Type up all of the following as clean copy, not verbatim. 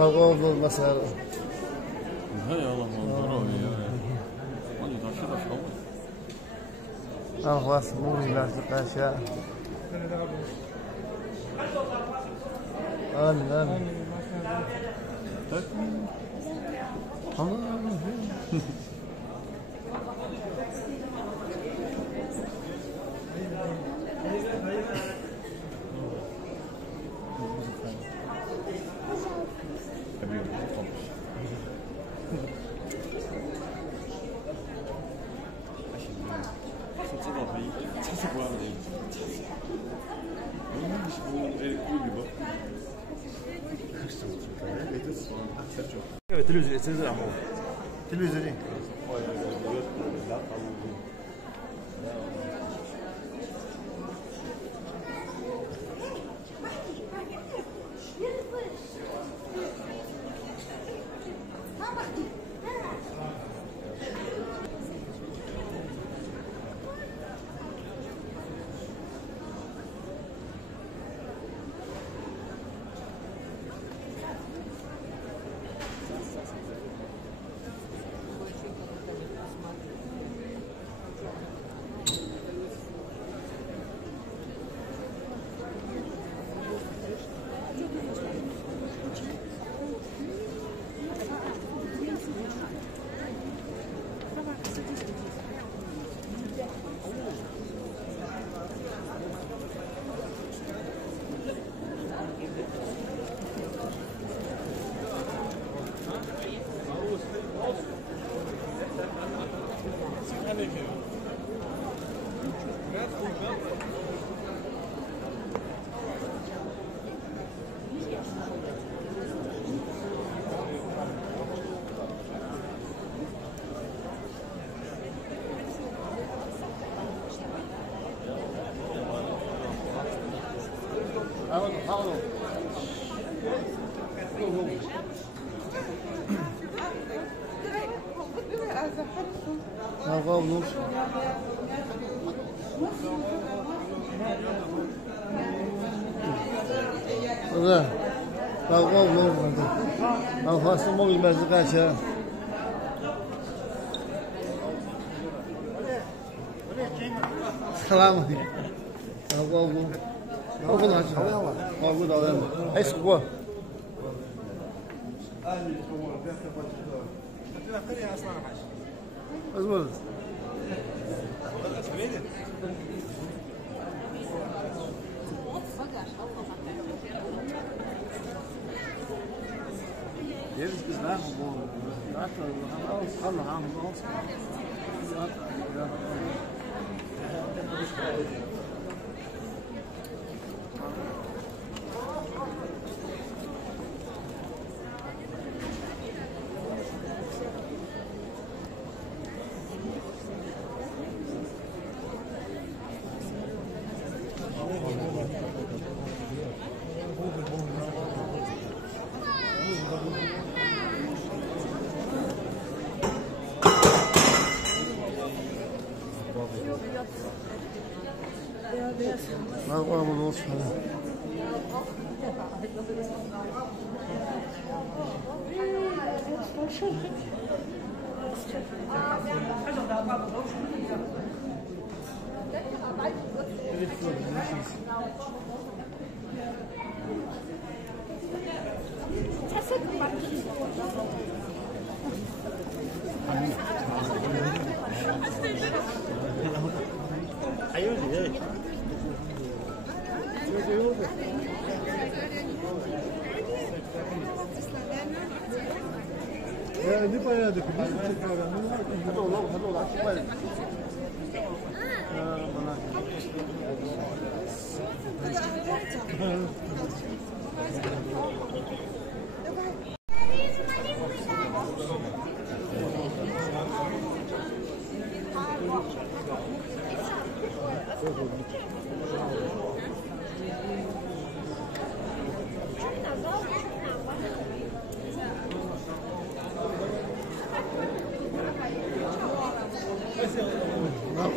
والله المسألة هيا والله ضروري وانا داشر شو خلاص مو لا تقاشا آمين تلفزيون تلفزيون Vamos. Olha, vamos. Não faço mal mais de caixa. Salam. Vamos. Vamos. É isso, boa. أزول Bak bak bunu olsun. دي بقى دي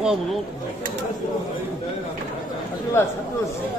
Vamos, hadi lan, hadi olsun.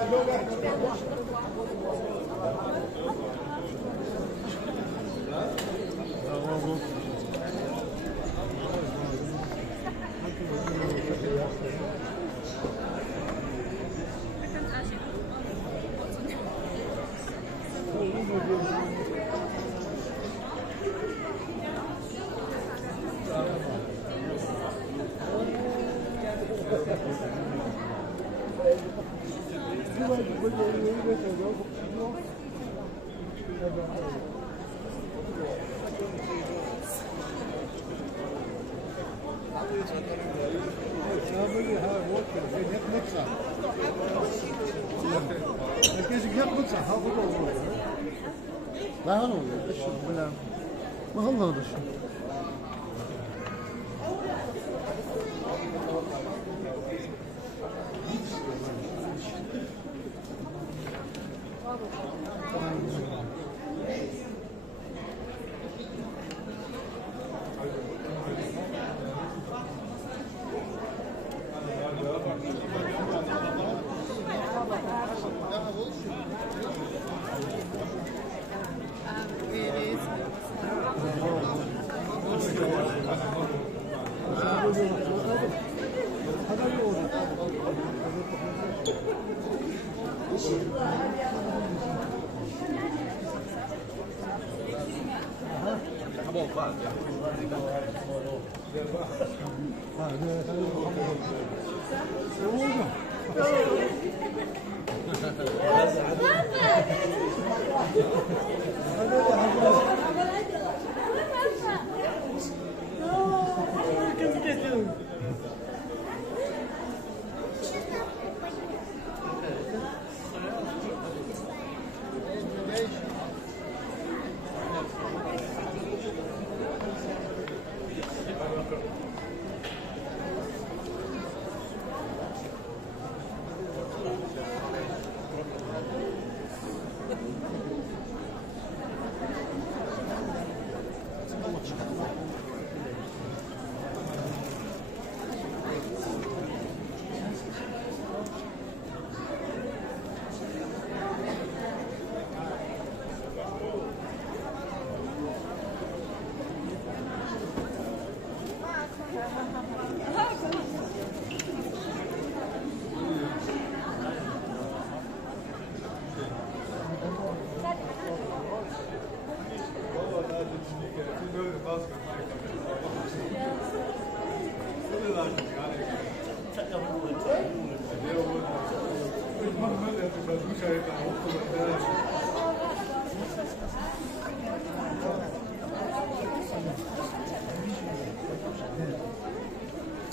لا هو ما هو ده شو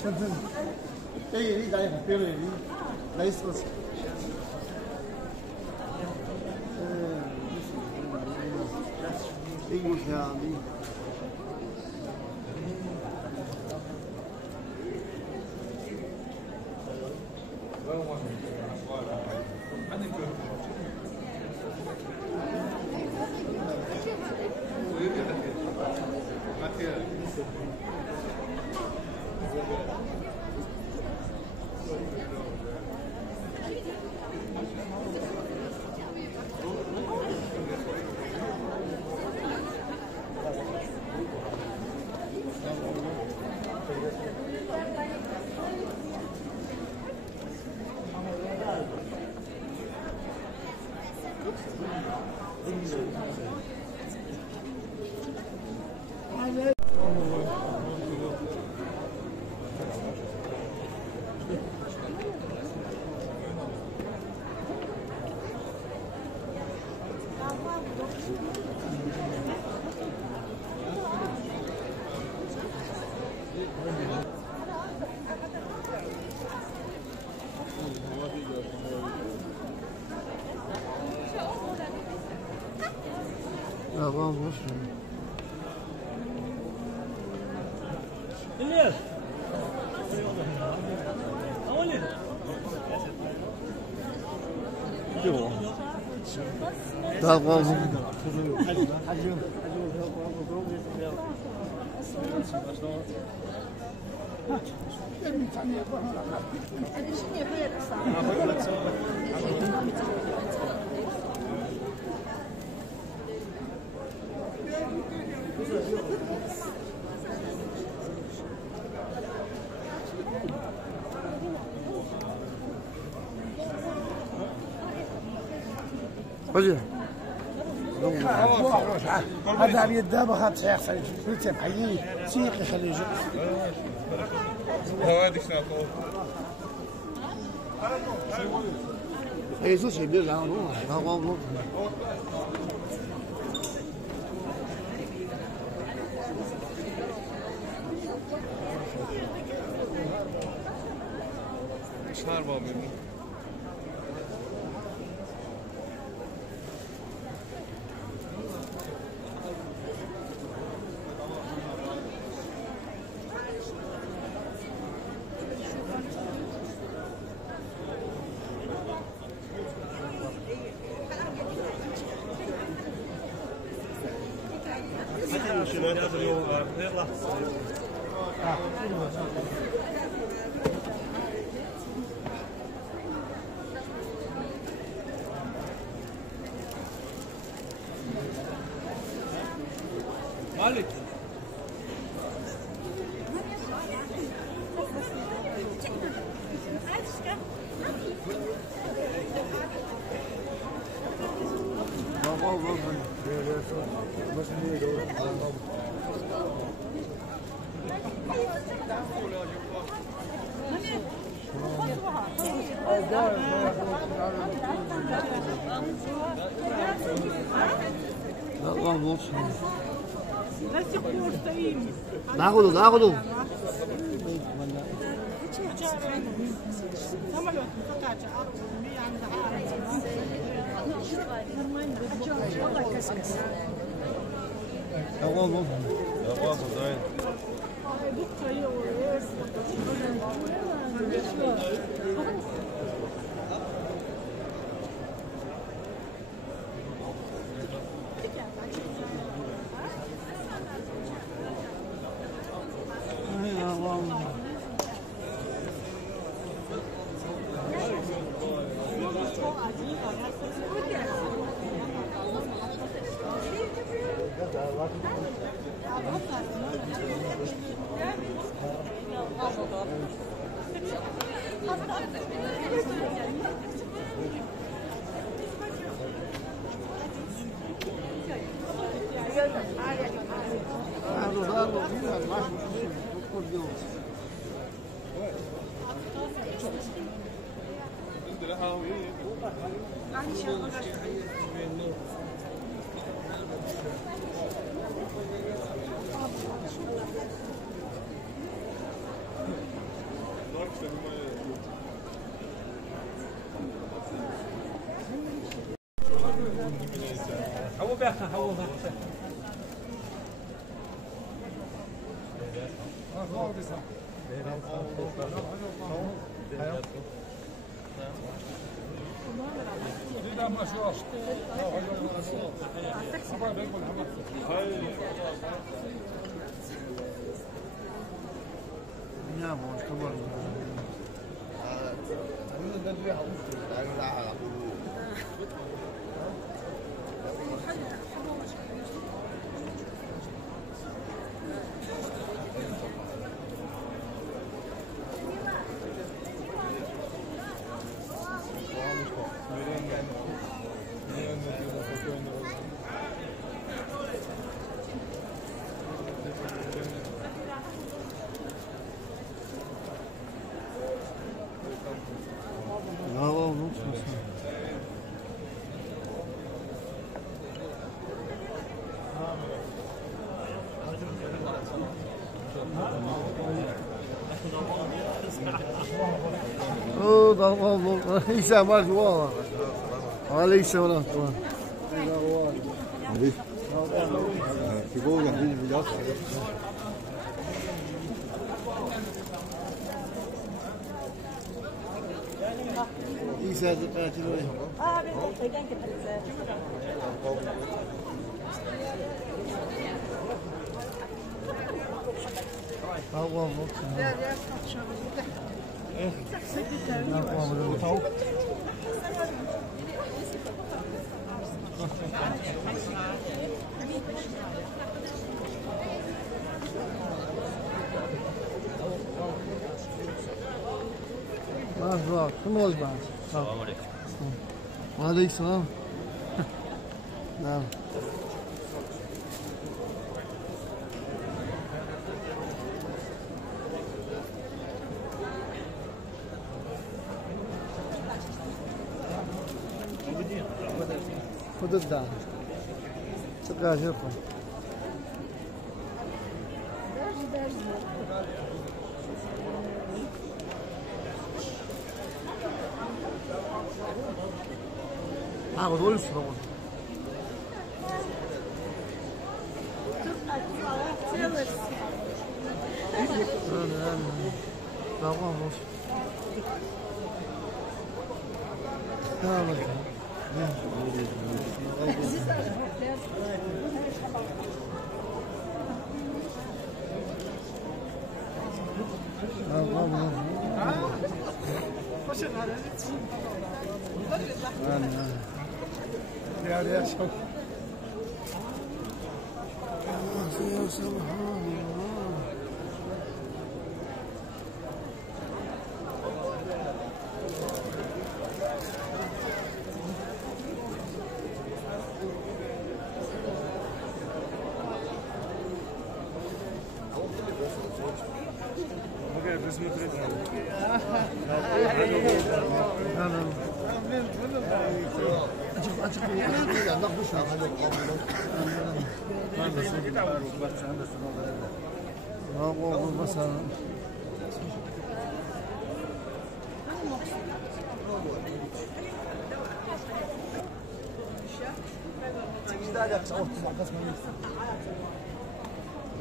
đây đi đây phải đi lấy số đi một nhà đi vamos. Elias. Aonde? Tá bom. وجه هذا بيده بخاف سيخسر يجي حيي سيق يخلي يجي هذيك شنو اي سو شي بير راو راو شهر بابا مالك 나고도 Isa mais bola. Olha isso, mano. Ficou um melhor. Isso é de Ah, tem que fazer. Come on, guys. وعليكم السلام. نعم. خذ الدار. تبقى شوفه. دول الصغار. يا شوف يا سبحان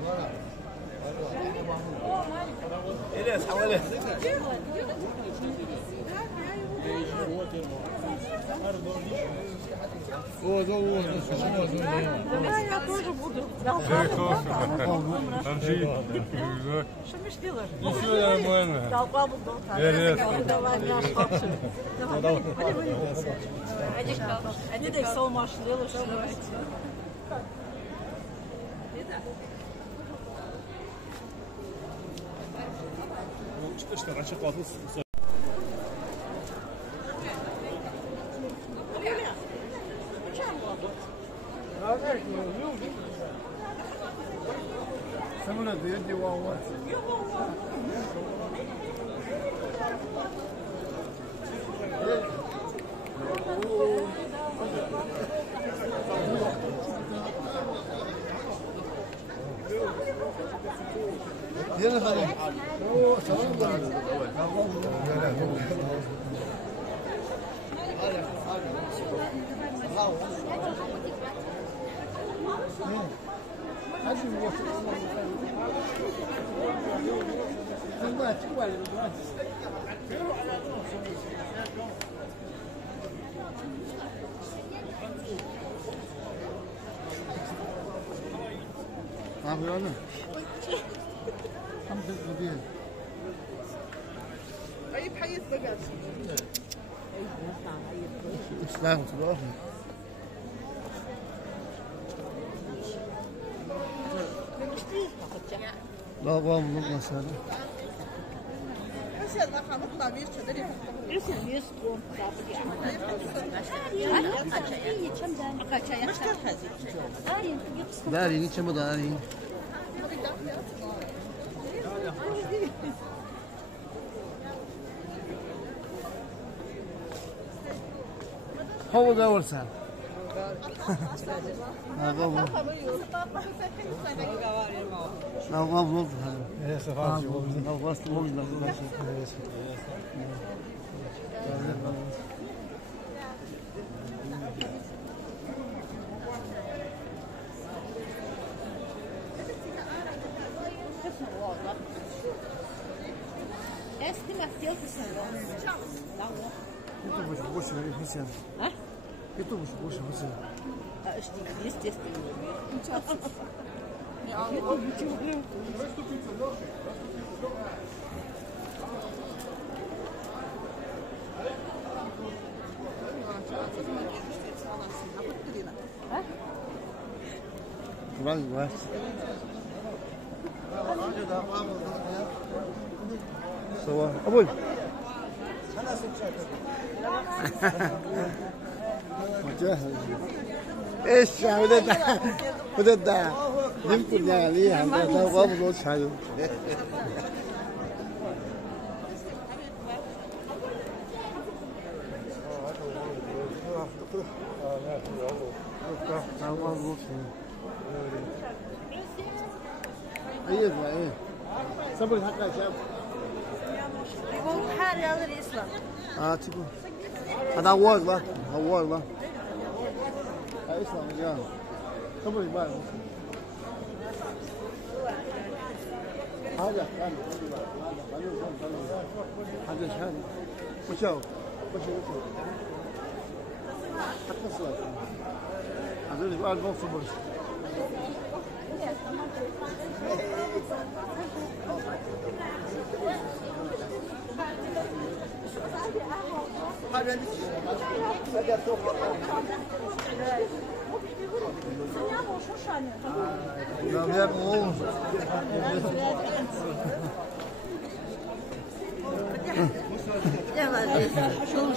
الله إليس حواليه Я тоже буду. Что мы делаем? Ничего нормально. Толпа буду. Давай наш лапшин. Давай. Они да и солмаш делаешь. Çıkışlar açık oldu. سمونا بيدي واوا يلا خلينا سلام 拿回来呢？他们这个店。哎，拍一次不要吃。来，我知道。老板，我们干啥的？我现在还没到你吃的地方。有些你是多少不点？哪里？你吃不到哪里？好不在我噻。那个不，那我不看。哎，是好久。那我那个关系。Este nasceu com o senhor. Это больше не все. А? Это больше все. Естественно. Правильно. Сова. Обой. ايش بدأ يمكن يعني هذا غاب حاجه ايه صبر حق شاب يقول حار يا الإسلام. تقول هذا واق بقى هواق بقى اسمع يا صبر بقى هذا كان هذا شان وشو حتى الصلاة هذا اللي قال ما صبر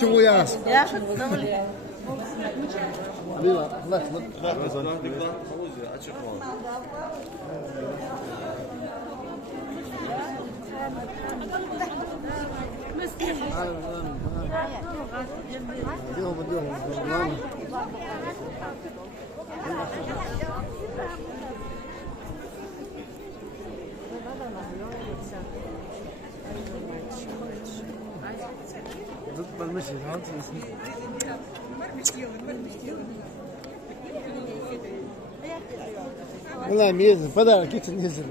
شو يا يا أخي زملي. حبيبي الله يخليك بديهم ضد المشي والله ميزة بدل أكيد تنزل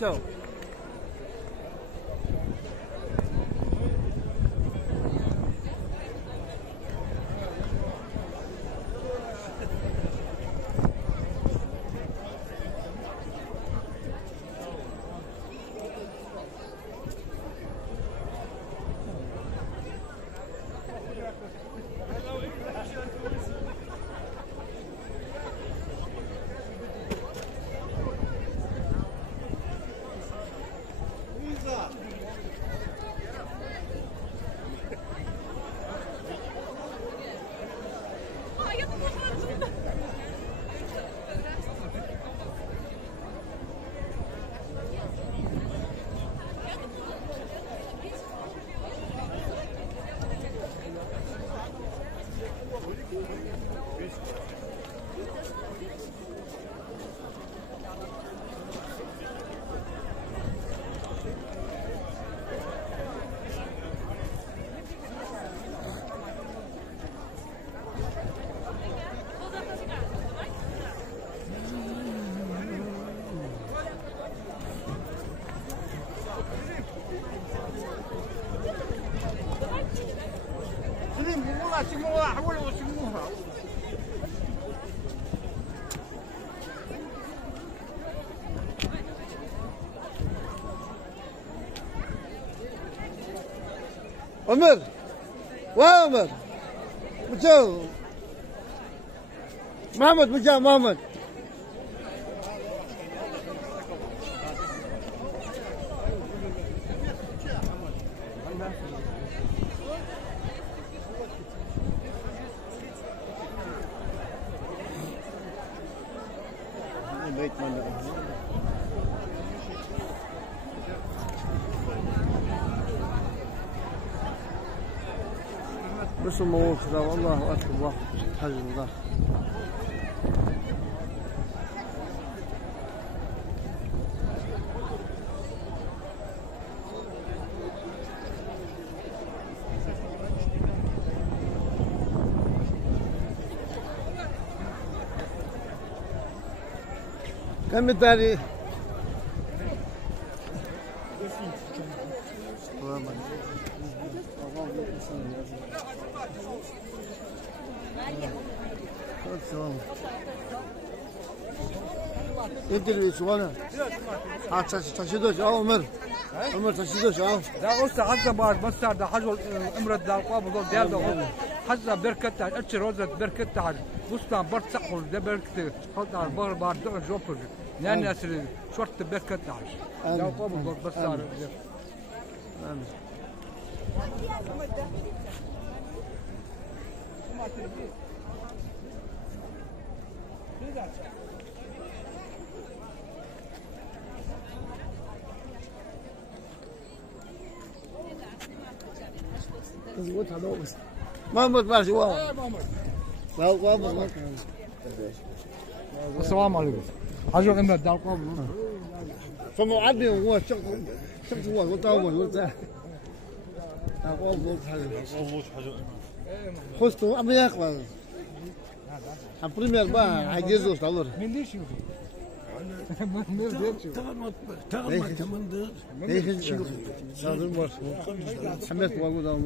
Ciao. عمر وعمر مجاو محمد مجاو محمد بيت بس الموضوع كذا والله أكبر الله حج الله كم التاريخ؟ يدري سوانا تشدوش عمر عمر تشدوش لا أستاذ حتى بعد بس ده حجول امرأة ده القاب دول ده حتى بركة أتش روزة بركة على بستان برد صحول ده بركة حط على البحر بعد ده جوبر لأن أصل شرط بركة على ده القاب دول بس على محمد ماشي واو السلام عليكم حجول امرأة ده القاب فما عدني هو شخص هو وطاوة خستو أبي ياكل البريمير بقى عايزه صور من ليش يوفي تغمد تمندر هيك هذا المرس حملت واقول ده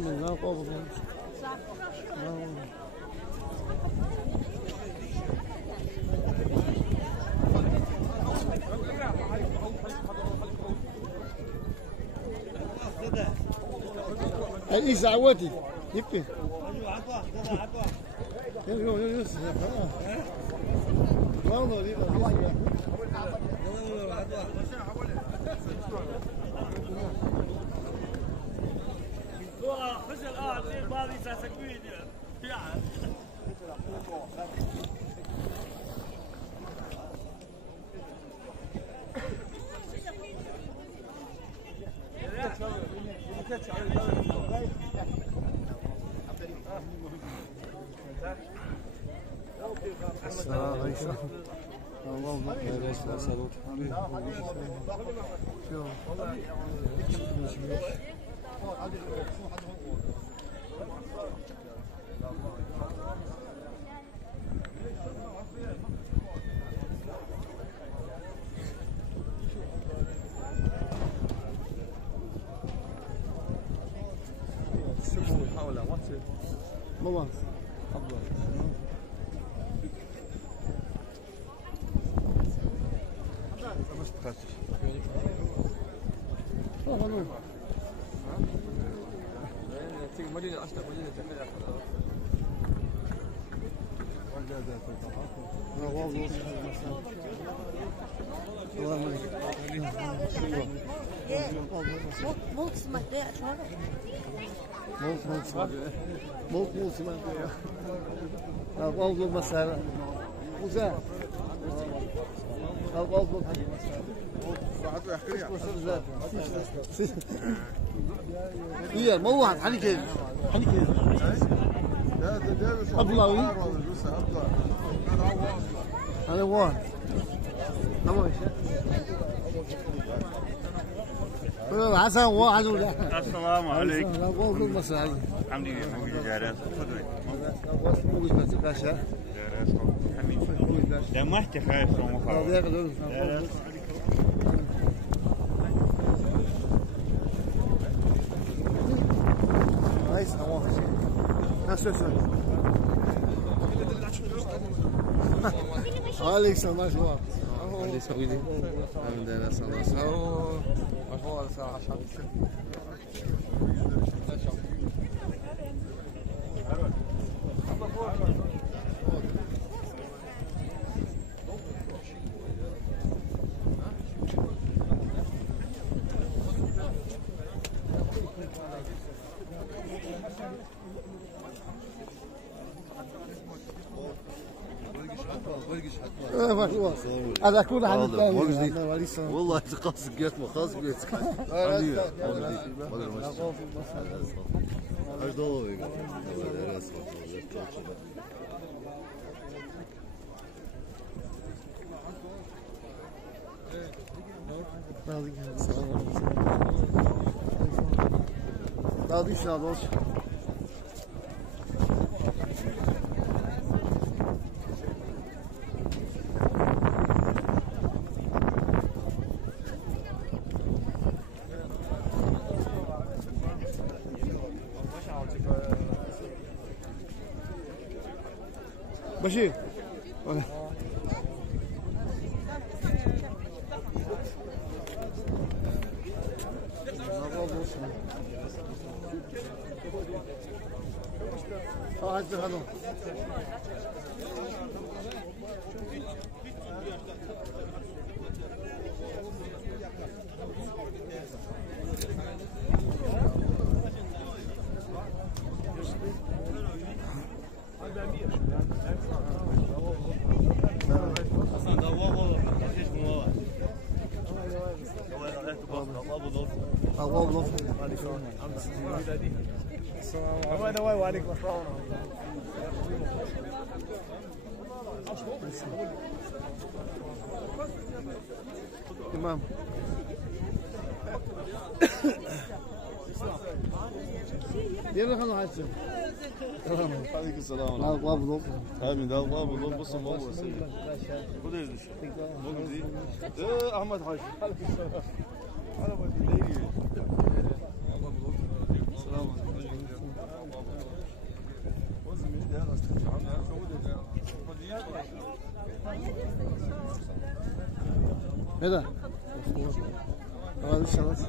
همین نه قابل هاي زعوتي يبكي يو والله ليه خزل غير بعض يساسكوين يعني السلام عليكم الله ماما أفضل مش تخشش مدينة أشتر مدينة تحمل مو تسمع ده شو مو سمعت أفضل مسألة وزع أفضل هي مو واحد حني كده أبلاوي هذا واحد حسن واحد ولا السلام عليكم لا والله المساعي الحمد لله موجود جارات موجود بس باشا لا ما احتفال نايس هواش ناس عليك سلام شو اللي سوي لي عندنا صلاة هو أخوة الساعة 10 هذا كله عن والله قاصد قيت ما خاص قيت هذه شابوش بشير هذا وعليكم السلام تمام يلا خلنا حسن عليك السلام لا قابل هامي ده قابل بص ما هو خد ايش مجدي احمد حاج انا بدي السلام عليكم هذا هذا الشمس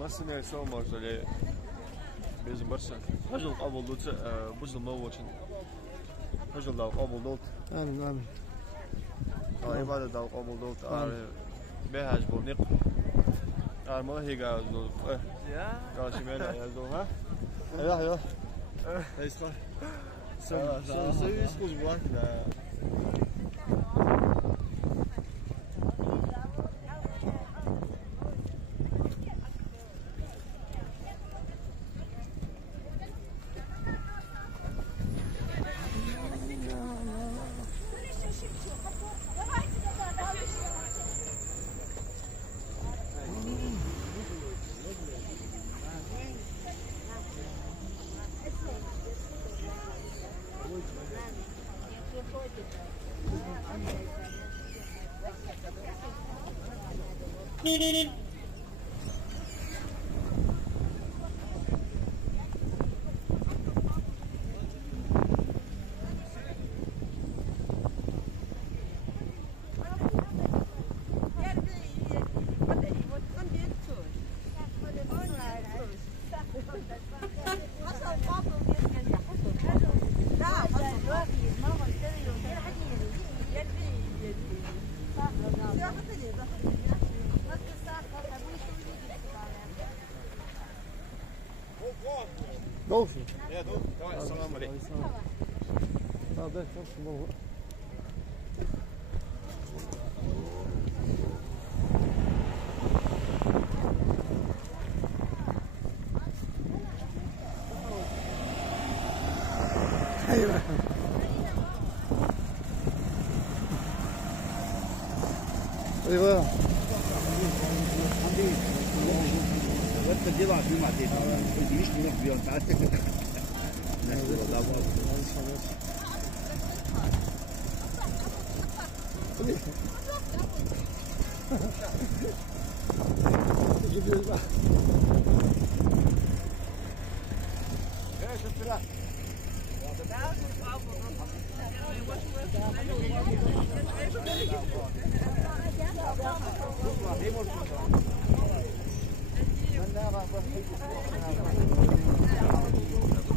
Masine savunmacıları bizim barışın. Hacıl qabuldu, buzulma olsun. Hacıl da qabuldu. آمين آمين İbadet da qabuldu. Behaj bulnik. Ma higa azdu. Ya. Karşımaya yazdı ha. Ya ya. Neyse. Sen iskuz var da. دوفي يا دوب السلام عليكم هذا فرص والله ايوه ايوه وانت تضع في معتين قلت مش تروح بيون تعال Thank you.